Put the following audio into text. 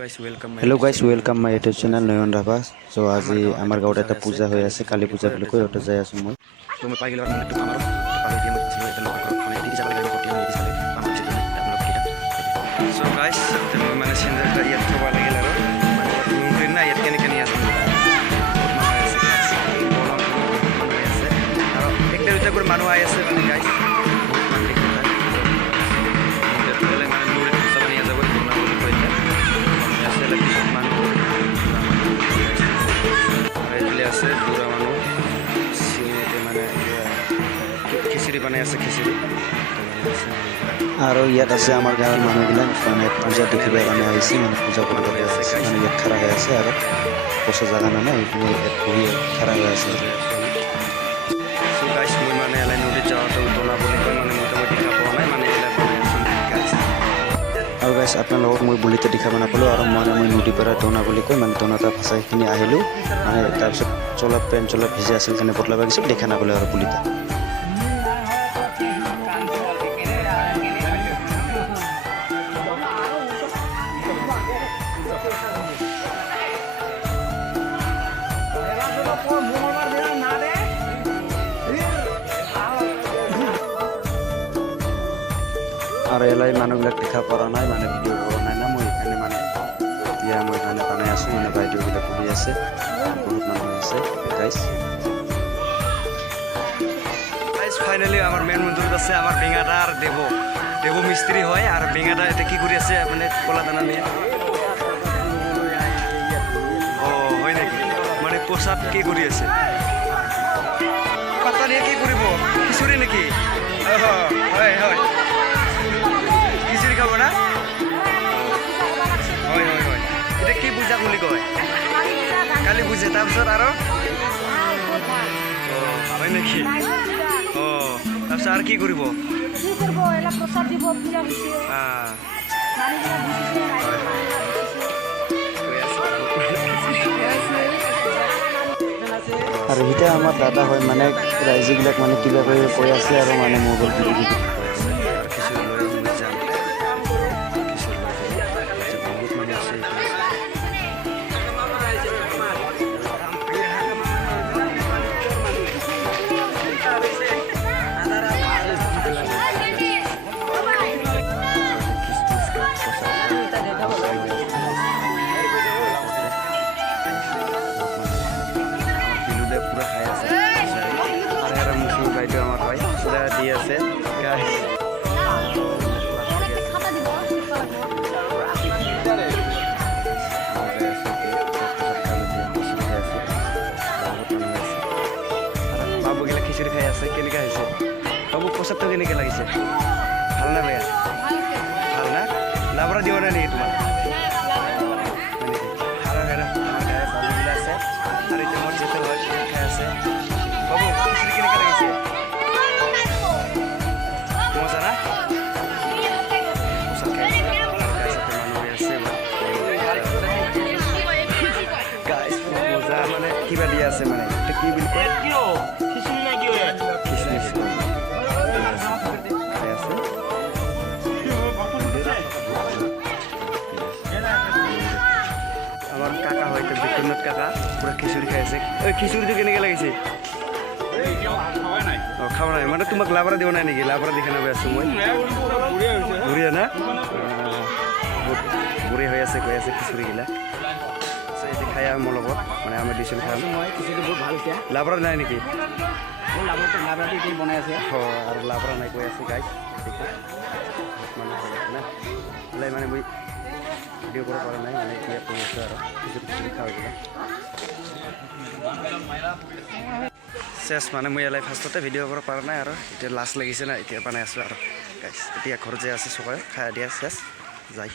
Hello guys, welcome my YouTube channel Nayan Rabha. So আজি আমাৰ গাঁৱত এটা পূজা হৈ আছে, কালী পূজা বুলি কৈ অটো যাই আছো মই। So मैं पाई गेलो মানে তো আমারো পালে দিয়ে মই ছিল এটা লোক মানে দিদি যাবে গেলে পটিয়া দিদি যাবে আমার ছিল আপনারা কিটা So guys তুমি মানে সিনজাটা ইয়াত থবা লাগিল আৰু মানে তুমি না ইয়াত কেনে কেনে আছে আৰু একটা দুটা কৰে মানুহ আই আছে মানে গাইস আৰু ইয়াত আছে আমাৰ গাঁৱৰ মানুহবিলাক মানে পূজা দেখিবৰ কাৰণে আহিছে মানে পূজা কৰিবলৈ আহিছে মানে ইয়াত খাৰা হৈ আছে আৰু পইচা জাগা নাই এইটো ইয়াত বহি খাৰা হৈ আছে So guys মই মানে এলাই নদীত যাওঁতে উতলা বুলি কয় মানে মোটামুটি দেখা পোৱা নাই মানে এলাই গাইছ আৰু গাইছ আপোনালোকক মই বুলিতে দেখাব নাপালোঁ আৰু মানে মই নদীৰ পৰা টনা বুলি কয় মানে টনা এটা ভাষাখিনি আহিলোঁ মানে তাৰপিছত চলা পেণ্ট চলা ভিজি আছিল কাৰণে বদলাব গৈছিল দেখা নাপালোঁ আৰু বুলিতে আৰু এলাই মানুহবিলাক দেখা পৰা নাই মানে ভিডিঅ' কৰা নাই না মই সেইকাৰণে মানে এতিয়া মই মানে বনাই আছোঁ মানে বাইদেউবিলাক বহি আছে বহুত মানুহ আছে গাইছ ফাইনালি আমার মেন মন্দিৰত আছে আমাৰ বেঙাটাৰ দেৱ মিস্ত্ৰি হয় আৰ বেঙাটা এটা কি কৰি আছে মানে কলা দানা নিয়ে ও হয় নাকি মানে পোশাক কি কৰি আছে পাতা নিয়ে কি কৰিব খিচুৰি নেকি হয় হয় খিচুৰি খাব না হয় হয় হয় এটা কি পূজা বুলি কয় কালী পূজা তাৰপিছত আৰু হয় নেকি তাৰপিছত আৰু কি কৰিব আৰু এতিয়া আমাৰ দাদা হয় মানে ৰাইজবিলাক মানে কিবা কৰি কৈ আছে আৰু মানে মোবাইল টিভি আছে গাইস বাবু গেলে খিচুড়ি খাই আছে কেনেকা হৈছে বাবু প্ৰসাদটো কেনেকে লাগিছে ভাল না বেয়া ভাল না লাবৰা দিব না নেকি তোমাক খাৰা খাই আমাৰ গায়ে বাবুগিলা আছে আৰু এতিয়া মোৰ যেতে হয় খাই আছে বাবু খিচুড়ি কেনেকা লাগিছে কিবা দিয়া আছে মানে এটা কি বুলি কয় খিচুড়ি না কি হয় খিচমিচ আমার কাকা হয়তো বিক্রমনাথ কাকা পুরা খিচুড়ি খাই আছে ওই খিচুড়িটো কেনেকে লাগিছে খাওয়া নাই মানে তোমাক লাবৰা দিব নাই নেকি লাবৰা দেখে নাপাই আছো মই বুঢ়িয়া না বুঢ়ী হৈ আছে কৈ আছে খিচুড়িগিলা খাই মোৰ লগত মানে আমি দিছোঁ খাম মই খিচুড়ি বহুত ভাল হৈছে লাবৰা নাই নেকি লাবৰা দি বনাই আছে আৰু লাবৰা নাই কৈ আছে গাইছ মানে মানে মই ভিডিঅ' কৰিব পৰা নাই মানে এতিয়া কৈ আছোঁ আৰু খিচুড়ি খাওঁ এইবিলাক চেছ মানে মই এলাই ফাৰ্ষ্টতে ভিডিঅ' কৰিব পৰা নাই আৰু এতিয়া লাষ্ট লাগিছে না এতিয়া বনাই আছোঁ আৰু গাইছ এতিয়া ঘৰত যাই আছে চকাই খাই দিয়া চেছ যাই